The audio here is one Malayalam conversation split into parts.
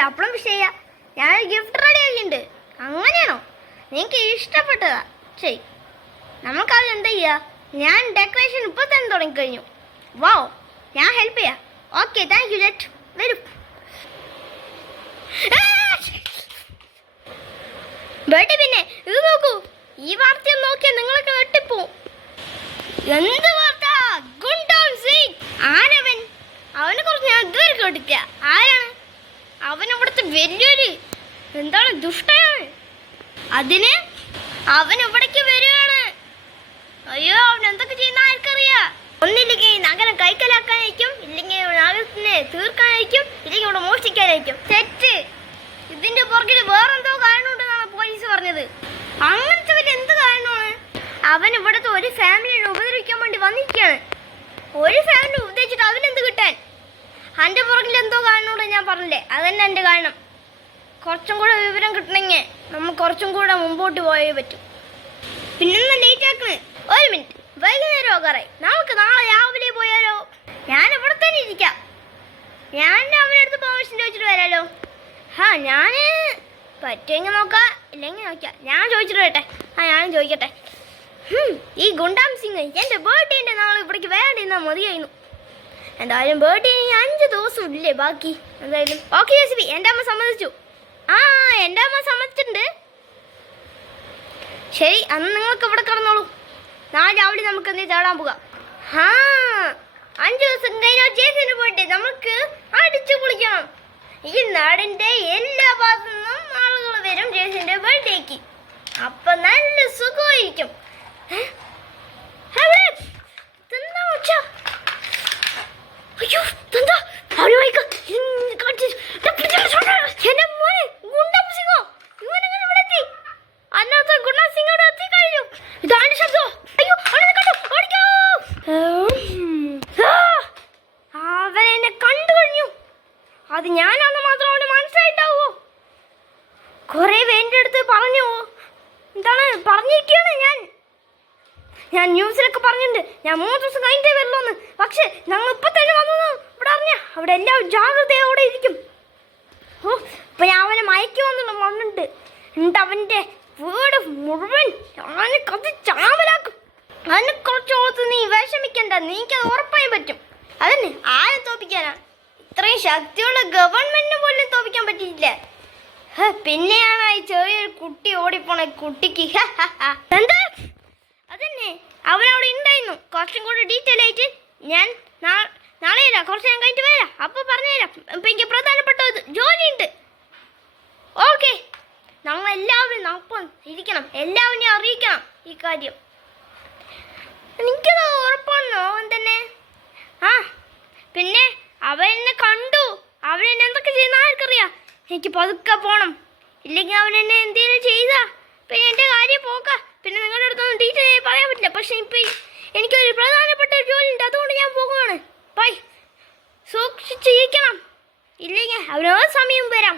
പറഞ്ഞില്ല അപ്പളും വിഷയ. ഞാൻ ഗിഫ്റ്റ് റെഡി ആക്കിയിട്ടുണ്ട്. അങ്ങനെയാണോ? നിങ്ങൾക്ക് ഇഷ്ടപ്പെട്ടതാ ശരി. നമുക്കത് എന്താ ചെയ്യുക? ഞാൻ ഡെക്കറേഷൻ ഇപ്പോൾ തന്നെ തുടങ്ങിക്കഴിഞ്ഞു. വൗ, ഞാൻ ഹെൽപ്പ് ചെയ്യാം. Okay, thank you jet. വരൂ. ബേട്ടി, പിന്നെ ഇത് നോക്കൂ. ഈ വാർത്ത നോക്കിയാൽ നിങ്ങളൊക്കെ വെട്ടിപ്പോവും. എന്ത് വാർത്ത? ഗുണ്ടാം സിംഗ്. ആരവൻ? അവനെ കുറിച്ച് ഞാൻ ഇതുവരെ കേട്ടില്ല. ആരാണ് അവൻ? ഇവിടുത്തെ വലിയൊരു എന്താണ് ദുഷ്ടയാണ്. അതിന് അവൻ ഇവിടേക്ക് വരികയാണ്. അയ്യോ, അവൻ എന്തൊക്കെ ചെയ്യുന്ന ആർക്കറിയാം. ഒന്നില്ലെങ്കിൽ നഗരം കൈക്കലാക്കാനായിരിക്കും, ഇല്ലെങ്കിൽ നഗരത്തിനെ തീർക്കാനായിരിക്കും, ഇല്ലെങ്കിൽ ഇവിടെ മോഷ്ടിക്കാനായിരിക്കും. തെറ്റ്. ഇതിന്റെ പുറകിൽ വേറെന്തോ കാരണമുണ്ടെന്നാണ് പോലീസ് പറഞ്ഞത്. അങ്ങനത്തെ വലിയ എന്ത് കാരണമാണ്? അവൻ ഇവിടുത്തെ ഒരു ഫാമിലിയെ ഉപദ്രവിക്കാൻ വേണ്ടി വന്നിരിക്കുകയാണ്. ഒരു ഫാമിലി ഉപദ്രവിച്ചിട്ട് അവനെന്ത് കിട്ടാൻ? അതിന്റെ പുറകിൽ എന്തോ കാരണമുണ്ട്. ഞാൻ പറഞ്ഞില്ലേ, അതന്നെ എൻ്റെ കാരണം. കുറച്ചും കൂടെ വിവരം കിട്ടണമെങ്കിൽ നമ്മൾ കുറച്ചും കൂടെ മുമ്പോട്ട് പോയേ പറ്റും. പിന്നൊന്ന് ലേറ്റ് ആക്കണേ. ഒരു മിനിറ്റ്, വൈകുന്നേരം ആകാറായി. നമുക്ക് നാളെ രാവിലെ പോയാലോ? ഞാൻ ഇവിടെ തന്നെ ഇരിക്കാം. ഞാൻ അവൻ്റെ അടുത്ത് പെർമിഷൻ ചോദിച്ചിട്ട് വരാലോ. ഞാൻ പറ്റുമെങ്കിൽ നോക്കാം, ഇല്ലെങ്കിൽ നോക്കാം. ഞാൻ ചോദിച്ചിട്ട് വരട്ടെ. ഞാനും ചോദിക്കട്ടെ. ഈ ഗുണ്ടാം സിംഗ് എൻ്റെ ബർത്ത്ഡേൻ്റെ നാളെ ഇവിടേക്ക് വേണ്ടിയിരുന്നാൽ മതിയായിരുന്നു. എന്തായാലും ബർത്ത്ഡേ 5 ദിവസം ഇല്ലേ ബാക്കി. എന്തായാലും ഓക്കെ ജെസിബി, എൻ്റെ അമ്മ സമ്മതിച്ചു. എൻ്റെ അമ്മ സമ്മതിച്ചിട്ടുണ്ട്. ശരി, അന്ന് നിങ്ങൾക്ക് ഇവിടെ കിടന്നോളൂ. നാളെ രാവിലെ നമുക്ക് എന്തെങ്കിലും തേടാൻ പോകാം. 5 ദിവസം കഴിഞ്ഞാൽ ജേസിന് പോയിട്ട് നമുക്ക് അടിച്ചു പൊളിക്കണം. ഈ നാടിൻ്റെ എല്ലാ ഭാഗത്തു നിന്നും ആളുകൾ വരും ജേസിൻ്റെ ബർത്ത്ഡേക്ക്. അപ്പം നല്ല സുഖമായിരിക്കും. അയ്യോ, എന്താ അവരെന്നെ കണ്ടു കഴിഞ്ഞു. അത് ഞാനാന്ന് മാത്രം അവന് മനസ്സിലായിട്ടാവോ? കുറെ പേരുടെ അടുത്ത് പറഞ്ഞു. എന്താണ് പറഞ്ഞിരിക്കുകയാണ് ഞാൻ ന്യൂസിലൊക്കെ പറഞ്ഞിട്ടുണ്ട് ഞാൻ 3 ദിവസം കഴിഞ്ഞിട്ടേ വരുള്ളൂന്ന്. പക്ഷെ ഞങ്ങൾ ഇപ്പൊ തന്നെ വന്നു ഇവിടെ അറിഞ്ഞ അവിടെ എല്ലാവരും ജാഗ്രതയോടെ ഇരിക്കും. ഇപ്പൊ ഞാൻ അവനെ മയക്കി വന്നിട്ടുണ്ട്. എന്നിട്ട് അവന്റെ വീട് മുഴുവൻ ഞാൻ കത്തിച്ചാമലാക്കും. അതിനെ കുറച്ചോളത്ത് നീ വിഷമിക്കണ്ട, നീക്കത് ഉറപ്പായും പറ്റും. അതന്നെ, ആരെ തോപ്പിക്കാനാ? ഇത്രയും ശക്തിയുള്ള ഗവൺമെന്റിന് പോലും തോപ്പിക്കാൻ പറ്റിയില്ല. പിന്നെയാണ് ഈ ചെറിയൊരു കുട്ടി ഓടിപ്പോണ കുട്ടിക്ക്. എന്താ? അതന്നെ, അവനവിടെ ഉണ്ടായിരുന്നു. കുറച്ചും കൂടെ ഡീറ്റെയിൽ ആയിട്ട് ഞാൻ നാളെ വരാം. കുറച്ച് ഞാൻ കഴിഞ്ഞിട്ട് വരാം. അപ്പോൾ പറഞ്ഞുതരാം. ഇപ്പം എനിക്ക് പ്രധാനപ്പെട്ട ജോലിയുണ്ട്. ഓക്കെ, നമ്മളെല്ലാവരും ഒപ്പം ഇരിക്കണം. എല്ലാവരെയും അറിയിക്കണം ഈ കാര്യം. എനിക്കത് ഉറപ്പാണോ? അവൻ തന്നെ. പിന്നെ അവനെന്നെ കണ്ടു. അവനെന്നെ എന്തൊക്കെ ചെയ്യുന്ന ആർക്കറിയാം. എനിക്ക് പതുക്കെ പോകണം, ഇല്ലെങ്കിൽ അവനെന്നെ എന്തെങ്കിലും ചെയ്താ പിന്നെ എൻ്റെ കാര്യം പോക്കാം. പിന്നെ നിങ്ങളുടെ അടുത്തൊന്നും ഡീറ്റെയിൽ പറയാൻ പറ്റില്ല. പക്ഷെ ഇപ്പം എനിക്കൊരു പ്രധാനപ്പെട്ട ഒരു ജോലിയുണ്ട്, അതുകൊണ്ട് ഞാൻ പോകുകയാണ്. ബൈ. സൂക്ഷിച്ചിരിക്കണം, ഇല്ലെങ്കിൽ അവനോ സമയം വരാം.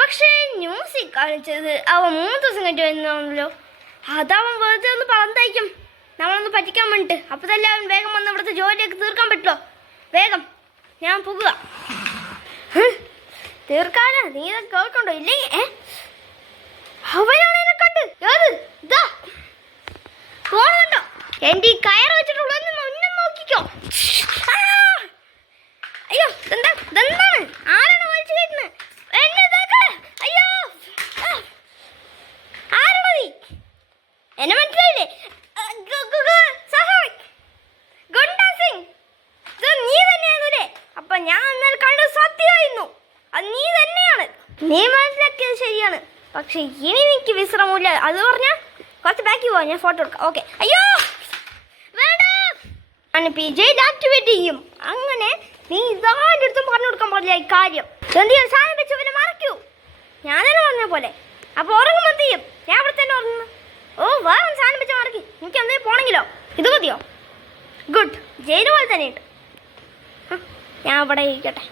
പക്ഷേ ന്യൂസിൽ കാണിച്ചത് അവൻ 3 ദിവസം കഴിഞ്ഞ് വരുന്നതാണല്ലോ. അതവൻ വെറുതെ ഒന്ന് പറഞ്ഞയക്കും നമ്മളൊന്ന് പറ്റിക്കാൻ വേണ്ടിയിട്ട്. അപ്പോൾ തന്നെ അവൻ വേഗം വന്ന് ഇവിടുത്തെ ജോലിയൊക്കെ തീർക്കാൻ പറ്റുമോ? വേഗം ഞാൻ പോകുക. തീർക്കാനാ? നീ ഇതൊക്കെ കേൾക്കണ്ടോ? ഇല്ലെങ്കിൽ അവനാണ് എന്നെ കണ്ട്. ഇതാ പോണുണ്ടോ? എൻ്റെ ഈ കയറ് വെച്ചിട്ടുള്ളതെന്ന് മുന്നേ നോക്കിക്കോ. അയ്യോ, എന്താണ്? ആരാണ് വലിച്ചു കയറ്റുന്നത്? എന്നെ അയ്യോ, ആരാണോ നീ? എന്നെ മനസ്സിലായില്ലേ? ഗുണ്ടാ സിംഗ്, നീ തന്നെയാണല്ലേ? അപ്പൊ ഞാൻ അന്നേരം കണ്ടത് സത്യമായിരുന്നു. അത് നീ തന്നെയാണ്. നീ മനസ്സിലാക്കിയത് ശരിയാണ്. പക്ഷെ ഇനി എനിക്ക് വിശ്രമമില്ല. അത് പറഞ്ഞാൽ കുറച്ച് ബാക്കി പോവാം. ഞാൻ ഫോട്ടോ എടുക്കാം. ഓക്കെ. അയ്യോ വേണ്ട, ഞാൻ PJ ആക്ടിവേറ്റ് ചെയ്യും. അങ്ങനെ നീ ഇതാരുടെ അടുത്തും പറഞ്ഞു കൊടുക്കാൻ പാടില്ല ഈ കാര്യം. എന്തെങ്കിലും സാധനം വെച്ച് പിന്നെ മറക്കൂ. ഞാൻ തന്നെ പറഞ്ഞ പോലെ. അപ്പോൾ ഉറങ്ങുമ്പോൾ എന്ത് ചെയ്യും? ഞാൻ ഇവിടെ തന്നെ ഉറങ്ങുന്നു. വേറെ സാധനം വെച്ച് മറക്കി. എനിക്ക് എന്തെങ്കിലും പോണെങ്കിലോ? ഇത് മതിയോ? ഗുഡ്. ജയില് പോലെ തന്നെയുണ്ട്. ഞാൻ ഇവിടെ ഇരിക്കട്ടെ.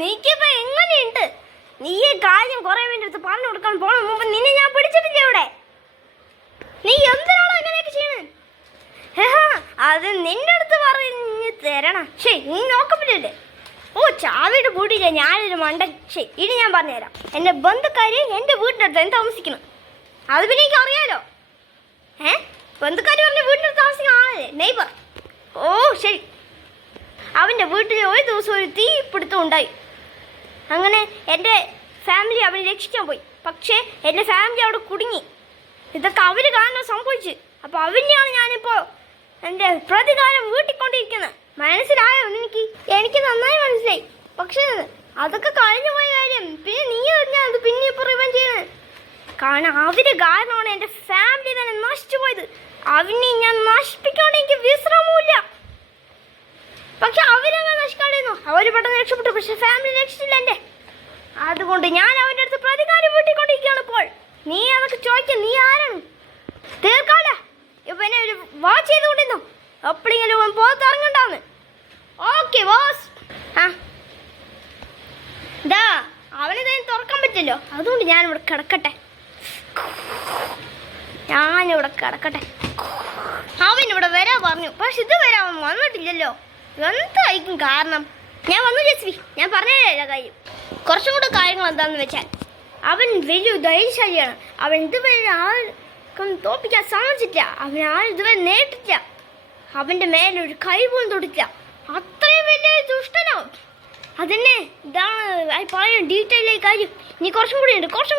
നീക്കിപ്പോ എങ്ങനെയുണ്ട്? നീ ഈ കാര്യം കുറെ വേണ്ടി അടുത്ത് പറഞ്ഞു കൊടുക്കാൻ പോണ മുമ്പ് നിന്നെ ഞാൻ പിടിച്ചിട്ടില്ല ഇവിടെ. നീ എന്തിനാണോ അങ്ങനെയൊക്കെ ചെയ്യണേ? അത് നിന്റെ അടുത്ത് പറഞ്ഞ് തരണം. ശരി, നീ നോക്കപ്പെട്ടില്ലേ? ഓ, ചാവിയുടെ പൂട്ടിയില്ല, ഞാനൊരു മണ്ടൻ. ശരി, ഇനി ഞാൻ പറഞ്ഞുതരാം. എൻ്റെ ബന്ധുക്കാർ എൻ്റെ വീടിനടുത്ത് താമസിക്കണം. അത് പിന്നെ എനിക്ക് അറിയാലോ. ബന്ധുക്കാർ പറഞ്ഞ വീടിനടുത്ത് താമസിക്കുന്ന ആളല്ലേ, നെയ്ബർ. ഓ ശരി. അവൻ്റെ വീട്ടിൽ ഒരു ദിവസം ഒരു തീപിടുത്തം ഉണ്ടായി. അങ്ങനെ എൻ്റെ ഫാമിലി അവനെ രക്ഷിക്കാൻ പോയി. പക്ഷേ എൻ്റെ ഫാമിലി അവിടെ കുടുങ്ങി. ഇതൊക്കെ അവർ കാരണം സംഭവിച്ചു. അപ്പോൾ അവനെയാണ് ഞാനിപ്പോൾ എൻ്റെ പ്രതികാരം വീട്ടിക്കൊണ്ടിരിക്കുന്നത്. മനസ്സിലായോ എനിക്ക്? എനിക്ക് നന്നായി മനസ്സിലായി. പക്ഷേ അതൊക്കെ കഴിഞ്ഞു പോയ കാര്യം. പിന്നെ നീ പറഞ്ഞാൽ അത് പിന്നെ ഇപ്പോൾ റിവെഞ്ച് ചെയ്യുന്നത്. കാരണം അവർ കാരണമാണ് എൻ്റെ ഫാമിലി തന്നെ നശിച്ചു പോയത്. അവനെ ഞാൻ നശിപ്പിക്കാണ്ട് എനിക്ക് വിശ്രമമില്ല. പക്ഷെ അവരങ്ങനെ നശിക്കാണ്ടിരുന്നു. അവർ പെട്ടെന്ന് രക്ഷപ്പെട്ടു. പക്ഷെ ഫാമിലി രക്ഷിച്ചില്ല എൻ്റെ. അതുകൊണ്ട് ഞാൻ അവൻ്റെ അടുത്ത് പ്രതികാരം വീട്ടിക്കൊണ്ടിരിക്കുകയാണ് ഇപ്പോൾ. നീ അതൊക്കെ ചോദിക്കുക, നീ ആരാണ്? തീർക്കാല ഇപ്പം എന്നെ ഒരു വാച്ച് ചെയ്തുകൊണ്ടിരുന്നു. എപ്പോഴെങ്കിലും പുറത്തിറങ്ങണ്ടാന്ന്. Okay boss. ഇതാ അവനിതേലും തുറക്കാൻ പറ്റില്ലോ. അതുകൊണ്ട് ഞാനിവിടെ കിടക്കട്ടെ. അവനിവിടെ വരാൻ പറഞ്ഞു. പക്ഷെ ഇതുവരെ അവൻ വന്നിട്ടില്ലല്ലോ. എന്തായിരിക്കും കാരണം? ഞാൻ വന്നു ജെസ്ബി. ഞാൻ പറഞ്ഞില്ല കാര്യം. കുറച്ചും കൂടെ കാര്യങ്ങൾ എന്താണെന്ന് വെച്ചാൽ, അവൻ വലിയ ധൈര്യശാലിയാണ്. അവൻ ഇതുവരെ ആർക്കും തോപ്പിക്കാൻ സാധിച്ചിട്ടില്ല. അവൻ ആരും ഇതുവരെ നേരിട്ടില്ല. അവൻ്റെ മേലൊരു കൈ പോലും തൊട്ടില്ല. അത്രയും വലിയ ദുഷ്ടനാവും. അതന്നെ ഇതാണ് പറയാൻ ഡീറ്റെയിലായി കാര്യം. ഇനി കുറച്ചും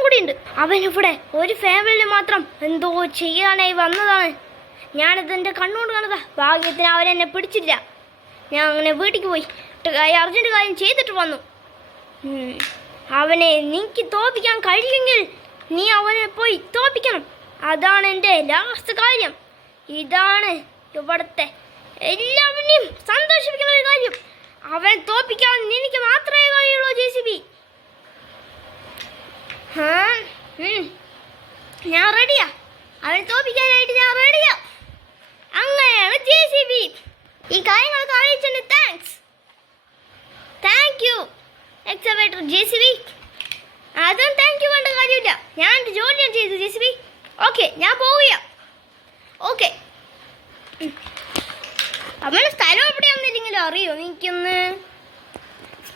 കൂടി ഉണ്ട്. അവനിവിടെ ഒരു ഫാമിലിയിൽ മാത്രം എന്തോ ചെയ്യാനായി വന്നതാണ്. ഞാനതെൻ്റെ കണ്ണുകൊണ്ട് കാണുക. ഭാഗ്യത്തിന് അവരെന്നെ പിടിച്ചില്ല. ഞാൻ അങ്ങനെ വീട്ടിലേക്ക് പോയി അർജൻറ്റ് കാര്യം ചെയ്തിട്ട് വന്നു. അവനെ നിനക്ക് തോപ്പിക്കാൻ കഴിയുമെങ്കിൽ നീ അവനെ പോയി തോപ്പിക്കണം. അതാണ് എൻ്റെ ലാസ്റ്റ് കാര്യം. ഇതാണ് ഇവിടുത്തെ എല്ലാവരെയും സന്തോഷിപ്പിക്കുന്ന ഒരു കാര്യം. അവൻ തോപ്പിക്കാൻ എനിക്ക് മാത്രമേ കഴിയുള്ളൂ JCB. ഞാൻ റെഡിയാ. അവൻ തോപ്പിക്കാനായിട്ട് ഞാൻ റെഡിയാ. അങ്ങനെയാണ് JCB. ഈ കാര്യങ്ങളൊക്കെ അറിയിച്ചതിന് താങ്ക് യു എക്സവേറ്റർ JCB. അതും താങ്ക് യു വേണ്ട കാര്യമില്ല. ഞാൻ എൻ്റെ ജോലിയാണ് ചെയ്തത് JCB. ഓക്കെ, ഞാൻ പോവുക. ഓക്കെ, അവൻ്റെ സ്ഥലം എവിടെയാണെന്നില്ലെങ്കിലും അറിയോ എനിക്കൊന്ന്?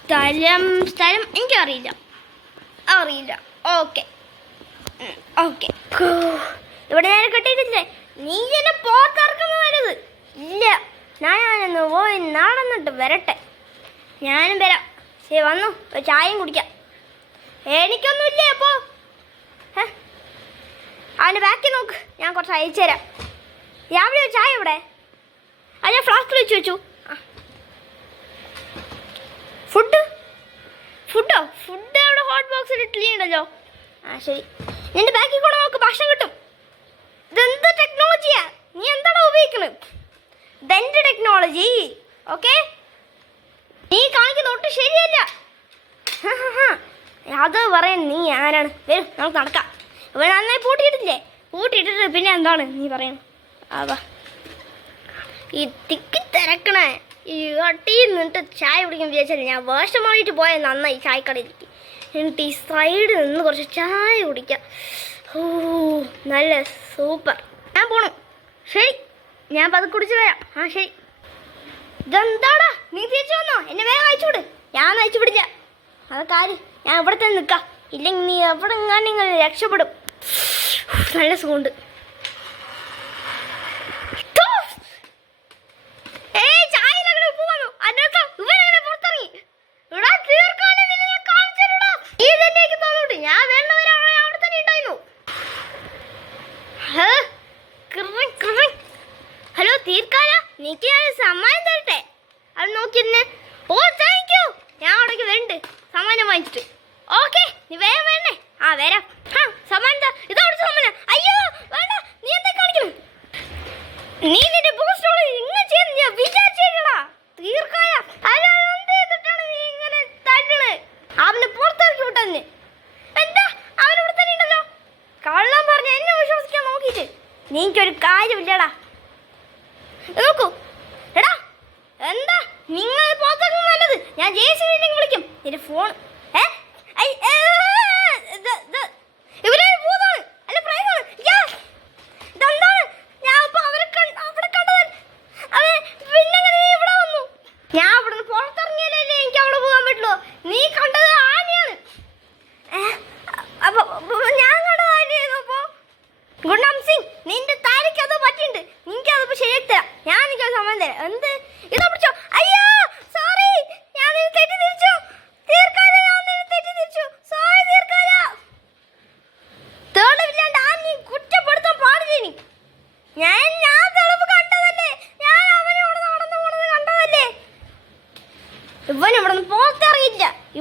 സ്ഥലം എനിക്കറിയില്ല. ഓക്കെ ഇവിടെ നേരെ കെട്ടിയിട്ടില്ലേ? നീ എന്നെ പുറത്തിറക്കുന്ന വലുത് ഇല്ല. ഞാനൊന്ന് പോയി നടന്നിട്ട് വരട്ടെ. ഞാനും വരാം. ശരി, വന്നു. ഒരു ചായയും കുടിക്കാം. എനിക്കൊന്നുമില്ലേ അപ്പോൾ? അവൻ്റെ ബാക്കി നോക്ക്, ഞാൻ കുറച്ച് അയച്ചു തരാം. രാവിലെ ഒരു ചായ ഇവിടെ. അത് ഞാൻ ഫ്ലാസ്കിൽ വെച്ചു. ഫുഡ് അവിടെ ഹോട്ട് ബോക്സിൽ ഇഡ്ഡലി ഉണ്ടല്ലോ. ശരി, നിന്റെ ബാക്കിൽ കൂടെ നോക്ക്, ഭക്ഷണം കിട്ടും. ഇതെന്ത് ടെക്നോളജിയാ? നീ എന്താണോ ഉപയോഗിക്കുന്നത്? ഇതെൻ്റെ ടെക്നോളജി. ഓക്കെ, നീ കാണിക്കുന്ന ഒട്ടും ശരിയല്ല. അത് പറയാൻ നീ ആരാണ്? വരും, നമുക്ക് നടക്കാം. ഇവിടെ നന്നായി പൂട്ടിയിട്ടിട്ട് പിന്നെ എന്താണ് നീ പറയുന്നത്? ഈ തിക്കി തിരക്കണേ ഈ ഒട്ടിയിൽ നിന്നിട്ട് ചായ കുടിക്കാൻ വിചാരിച്ചാൽ ഞാൻ വേഷം മാറിയിട്ട് പോയാൽ നന്നായി ചായക്കടയിലേക്ക്. എന്നിട്ട് ഈ സൈഡിൽ നിന്ന് കുറച്ച് ചായ കുടിക്കാം. ഓ, നല്ല സൂപ്പർ. ഞാൻ പോണു. ശരി, ഞാൻ അത് കുടിച്ച് വരാം. ശരി. ഇതെന്താടാ, നീ തിരിച്ചു വന്നോ? എന്നെ വേഗം അയച്ചുവിട്. ഞാൻ അയച്ചു പിടിച്ച അത് കാര്യം. ഞാൻ ഇവിടെ തന്നെ നിൽക്കാം. ഇല്ലെങ്കിൽ നീ എവിടെ നിങ്ങൾ രക്ഷപ്പെടും. നല്ല സുഖമുണ്ട്. ഹലോ തീർക്കാല, നീക്ക് ഞാൻ സമ്മാനം തരട്ടെ? അത് നോക്കിയിരുന്നേ. ഓ താങ്ക് യു. ഞാൻ അവിടേക്ക് വരുന്നുണ്ട് സമ്മാനം വാങ്ങിച്ചിട്ട്. ഓക്കെ, നീ വേഗം വരണേ. വരാം. സമ്മാനം ഇതവിടെ സമ്മാനം. അയ്യോ വേണ്ട, നീ എന്താ കാണിക്കണം? നീ നിന്റെ പോസ്റ്റോട് ഇങ്ങനെ ചെയ്യുന്ന ഞാൻ വിചാരിച്ചേടാ തീർക്കാല. എന്തിട്ടാണ് നീ ഇങ്ങനെ തട്ടണേ? അവനെ പുറത്തിറക്കി വിട്ടെന്നെ. എന്താ അവനിവിടെ തന്നെ ഉണ്ടല്ലോ. കള്ളം പറഞ്ഞ എന്നെ വിശ്വസിക്കാൻ നോക്കിയിട്ട് നീക്കൊരു കാര്യമില്ലടാ. നോക്കൂ എടാ, എന്താ നിങ്ങൾ പുറത്തേക്ക് നല്ലത്? ഞാൻ JCB വിളിക്കും. നിന്റെ ഫോൺ ഇവരെ ഭൂതമാണ് അല്ല പ്രേതമാണ്. ഇതെന്താണ്? ഞാൻ ഇപ്പൊ അവിടെ കണ്ടത്.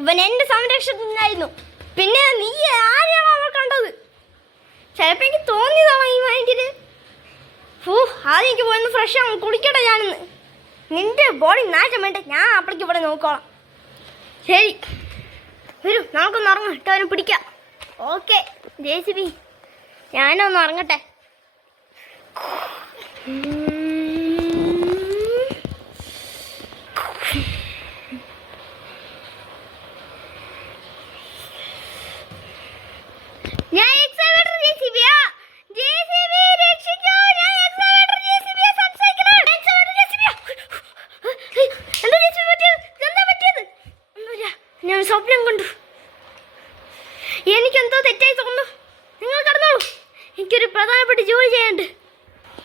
അവൻ എൻ്റെ സംരക്ഷണത്തിനായിരുന്നു. പിന്നെ നീ ആരെയാണ് അവൾ കണ്ടത്? ചിലപ്പോൾ എനിക്ക് തോന്നിയതാണോ ഈ മൈൻഡില്? ആദ്യം എനിക്ക് പോയൊന്ന് ഫ്രഷ് ആവും, കുടിക്കട്ടെ ഞാനിന്ന്. നിന്റെ ബോഡി നാശം വേണ്ട, ഞാൻ അപ്പോഴേക്ക് ഇവിടെ നോക്കോളാം. ശരി വരൂ, നമുക്കൊന്ന് ഇറങ്ങാം, ഇട്ട് അവനെ പിടിക്കാം. ഓക്കെ JCB, ഞാനൊന്ന് ഇറങ്ങട്ടെ. ഞാൻ എക്സവേറ്റർ JCB-യാ. JCB രക്ഷിക്കൂ, ഞാൻ എക്സവേറ്റർ JCB-യെ സംസാരിക്കണം. എക്സവേറ്റർ JCB-യാ. എന്താ JCB പറ്റിയത്? എന്താ പറ്റിയത്? ഒന്നുമില്ല, ഞാൻ സ്വപ്നം കണ്ടു. എനിക്കെന്തോ തെറ്റായി തോന്നുന്നു. നിങ്ങൾ കടന്നോളൂ, എനിക്കൊരു പ്രധാനപ്പെട്ട ജോലി ചെയ്യാനുണ്ട്.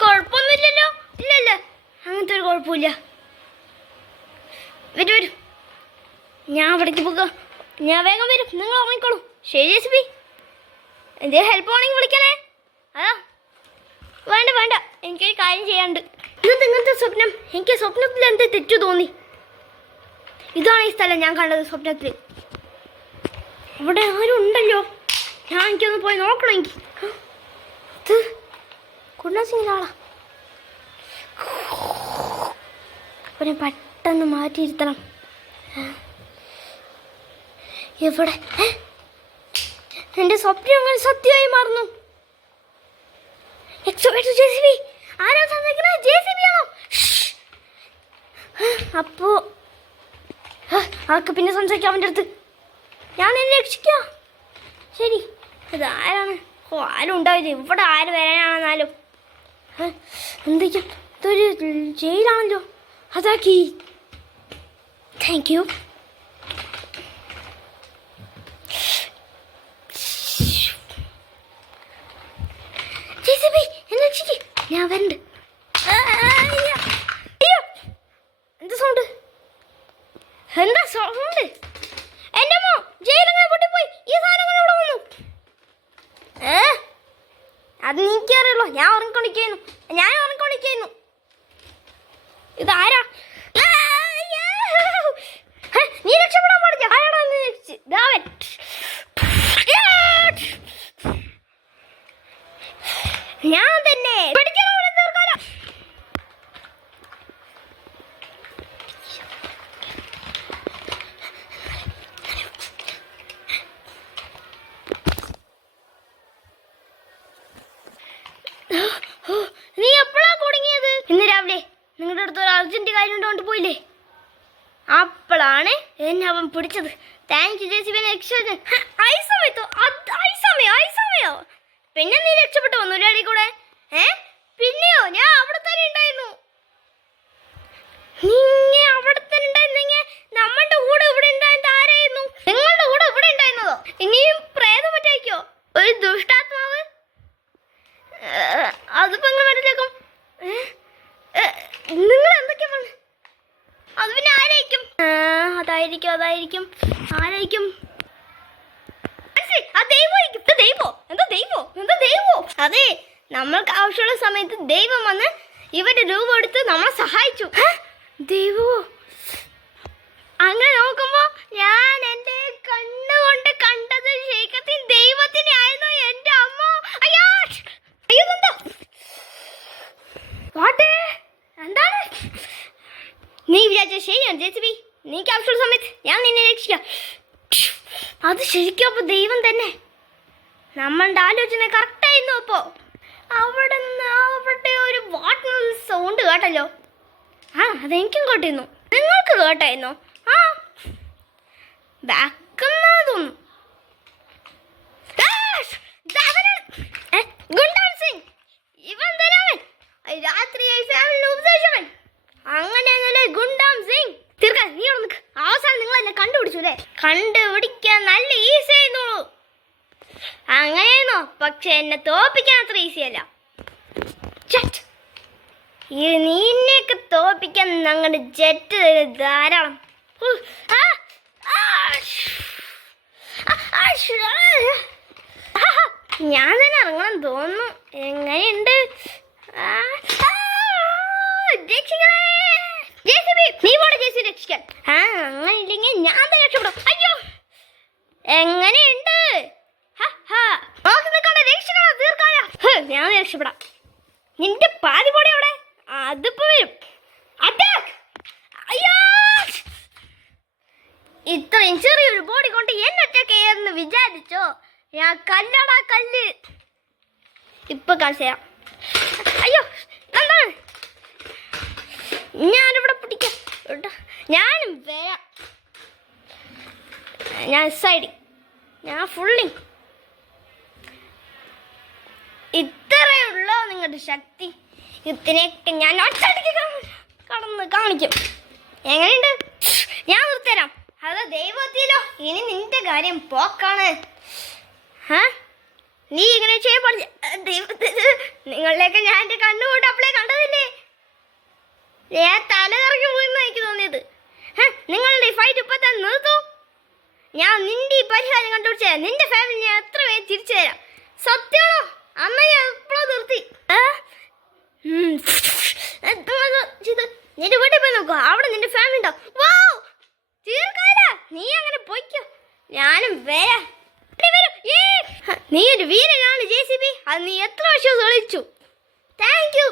കുഴപ്പമൊന്നുമില്ലല്ലോ? ഇല്ലല്ല, അങ്ങനത്തെ ഒരു കുഴപ്പമില്ല. വരൂ വരൂ, ഞാൻ അവിടേക്ക് പോകാം. ഞാൻ വേഗം വരും, നിങ്ങൾ ഉറങ്ങിക്കോളൂ. ശരി JCB, എന്തേ ഹെൽപ്പ് വേണമെങ്കിൽ വിളിക്കണേ. അതാ വേണ്ട വേണ്ട, എനിക്കൊരു കാര്യം ചെയ്യാനുണ്ട്. ഇങ്ങനത്തെ സ്വപ്നം, എനിക്ക് സ്വപ്നത്തിൽ എന്തേ തെറ്റു തോന്നി. ഇതാണ് ഈ സ്ഥലം ഞാൻ കണ്ടത് സ്വപ്നത്തിൽ. ഇവിടെ ആരും ഉണ്ടല്ലോ, ഞാൻ എനിക്കൊന്ന് പോയി നോക്കണം. എനിക്ക് ഇത് കുണ്ണസിങ്ങിൻ്റെ ആളാ. അവനെ പെട്ടെന്ന് മാറ്റിയിരുത്തണം. എവിടെ? എൻ്റെ സ്വപ്നം അങ്ങനെ സത്യമായി മാറുന്നു. എക്സവേറ്റർ JCB, ആരാ സംസാരിക്കുന്നത്? JCB ആണോ? അപ്പോ ആൾക്ക് പിന്നെ സംസാരിക്കാം അവൻ്റെ അടുത്ത്. ഞാൻ നിന്നെ രക്ഷിക്കാം. ശരി, ഇത് ആരാണ്? ആരും ഉണ്ടാവില്ല ഇവിടെ. ആര് വരാനാണെന്നാലും എന്തൊക്കെയാ, ഇതൊരു ജയിലാണല്ലോ. അതാക്കി. Thank you. JCB, എന്നെ രക്ഷിക്ക്, ഞാൻ വരണ്ട്. എന്താ സൗണ്ട്? എന്താ സൗണ്ട്? എൻ്റെ അമ്മ, ജയിലങ്ങനെ പൊട്ടിപ്പോയി. ഈ സാധനം ഇവിടെ വന്നു. അത് എനിക്കറിയുള്ളൂ. ഞാൻ ഉറങ്ങിക്കൊണ്ടിരിക്കുന്നു. ഇതാരാ? നീ രക്ഷപ്പെടാൻ പാടില്ല. ആരാടാ നീ രക്ഷിച്ച്? ഞാൻ തന്നെ പിടിക്കണം. നീ എപ്പോഴാ കുടുങ്ങിയത്? ഇന്ന് രാവിലെ നിങ്ങളുടെ അടുത്ത് ഒരു അർജന്റ് കാര്യം കൊണ്ട് പോയില്ലേ, അപ്പോഴാണ് എന്നെ അവൻ പിടിച്ചത്. Thank you JCB. സമയോ പിന്നെ നീ രക്ഷപ്പെട്ടു വന്നു അടി കൂടെ. പിന്നെയോ? ഞാൻ അവിടെ തന്നെ ഉണ്ടായിരുന്നു. നീ അവിടെ തന്നെ ഉണ്ടായിരുന്നെങ്കിൽ നമ്മളുടെ കൂടെ ഇവിടെ ഉണ്ടായത് ആരായിരുന്നു? നിങ്ങളുടെ കൂടെ ഇവിടെ ഉണ്ടായിരുന്നതോ? ഇനിയും പ്രേതം പറ്റായിക്കോ? ഒരു ദുഷ്ടാത്മാവ്. അതിപ്പോ നിങ്ങൾ മനസ്സിലാക്കും. നിങ്ങൾ എന്തൊക്കെയാ പറഞ്ഞു? അത് പിന്നെ ആരായിരിക്കും? ആരായിരിക്കും? അതെ, നമ്മൾക്ക് ആവശ്യമുള്ള സമയത്ത് ദൈവം വന്ന് ഇവരുടെ രൂപം എടുത്ത് നമ്മളെ സഹായിച്ചു. ദൈവമോ? അങ്ങനെ നോക്കുമ്പോ ഞാൻ എൻ്റെ കണ്ണുകൊണ്ട് കണ്ടത് ശരിക്കും ദൈവത്തിനെ ആയിരുന്നു. എൻ്റെ അമ്മ, അയ്യോ എന്താണ് നീ വിചാരിച്ച? ശരിയാണ് JCB, നീക്ക് ആവശ്യമുള്ള സമയത്ത് ഞാൻ നിന്നെ രക്ഷിക്കാം. അത് ശരിക്കും അപ്പൊ ദൈവം തന്നെ. നമ്മളുടെ ആലോചന കറക്റ്റായിരുന്നു. അപ്പോ അവിടെ ഒരു വാട്ടർ സൗണ്ട് കേട്ടല്ലോ. അതെനിക്കും കേട്ടിരുന്നു. നിങ്ങൾക്ക് കേട്ടായിരുന്നോ? ബാക്കെന്നാ തോന്നുന്നു. ഗുണ്ടാൻ സിംഗ്, ഇവൻ തരാവൻ രാത്രിയായി ഫാമിലി ഉപദേശവൻ. അങ്ങനെയല്ലേ ഗുണ്ടാം സിംഗ്? തീർക്കാൻ നീ അവിടെ അവസാനം നിങ്ങൾ എന്നെ കണ്ടുപിടിച്ചു അല്ലേ? കണ്ടുപിടിക്കാൻ നല്ല ഈസി ആയിരുന്നുള്ളൂ. അങ്ങനെയായിരുന്നോ? പക്ഷെ എന്നെ തോപ്പിക്കാൻ അത്ര ഈസി അല്ല. നിന്നെയൊക്കെ തോപ്പിക്കാൻ ഞങ്ങളുടെ ജെറ്റ് ധാരാളം. ഞാൻ തന്നെ ഇറങ്ങണം തോന്നുന്നു. എങ്ങനെയുണ്ട്? JCB, നീ പോടെ JCB രക്ഷിക്കാൻ. അങ്ങനെ ഇല്ലെങ്കിൽ ഞാൻ തന്നെ രക്ഷപ്പെടും. അയ്യോ, രക്ഷപ്പെടാം. നിന്റെ പാതി പൊടി അവിടെ അതിപ്പോ വരും. അറ്റാക്ക്! അയ്യോ, ഇത്രയും ചെറിയൊരു ബോഡി കൊണ്ട് എന്നെ അറ്റാക്ക് ചെയ്യാന്ന് വിചാരിച്ചോ? ഞാൻ കല്ലടാ കല്ല്. ഇപ്പൊ കാണിച്ചു തരാം. അയ്യോ, എന്താണ്? ഞാനിവിടെ പിടിക്കാം. ഞാനും വരാം. ഞാൻ സൈഡിൽ, ഞാൻ ഫുള്ളി. ഇത്രയേ ഉള്ളൂ നിങ്ങളുടെ ശക്തി. ഇതിനെയൊക്കെ ഞാൻ ഒറ്റയടിക്ക് കടന്ന് കാണിക്കും. എങ്ങനെയുണ്ട്? ഞാൻ നിർത്തരാം. അത് ദൈവത്തിലോ ഇനി നിന്റെ കാര്യം പോക്കാണ്. നീ ഇങ്ങനെ ചെയ്യാൻ പാടില്ല. ദൈവത്തിന് നിങ്ങളിലേക്ക് ഞാൻ എൻ്റെ കണ്ണുകൊണ്ട് അപ്പളേ കണ്ടതില്ലേ? ഞാൻ തല കറങ്ങി പോയിന്ന് എനിക്ക് തോന്നിയത്. നിങ്ങളുടെ ഈ ഫൈറ്റ് ഇപ്പൊ തന്നെ നിർത്തൂ. ഞാൻ നിന്റെ ഈ പരിഹാരം കണ്ടുപിടിച്ച നിന്റെ ഫാമിലി ഞാൻ എത്ര പേര് തിരിച്ചു തരാം. സത്യമാണോ? അമ്മ ഞാൻ എപ്പോഴും നിർത്തി. നിന്റെ വീട്ടിൽ പോയി നോക്കോ, അവിടെ നിന്റെ ഫാമിലി ഉണ്ടാവും. നീ അങ്ങനെ പോയിക്കോ, ഞാനും വരാം. നീ ഒരു വീരനാണ് JCB. അത് നീ എത്ര വർഷം തെളിയിച്ചു. Thank you.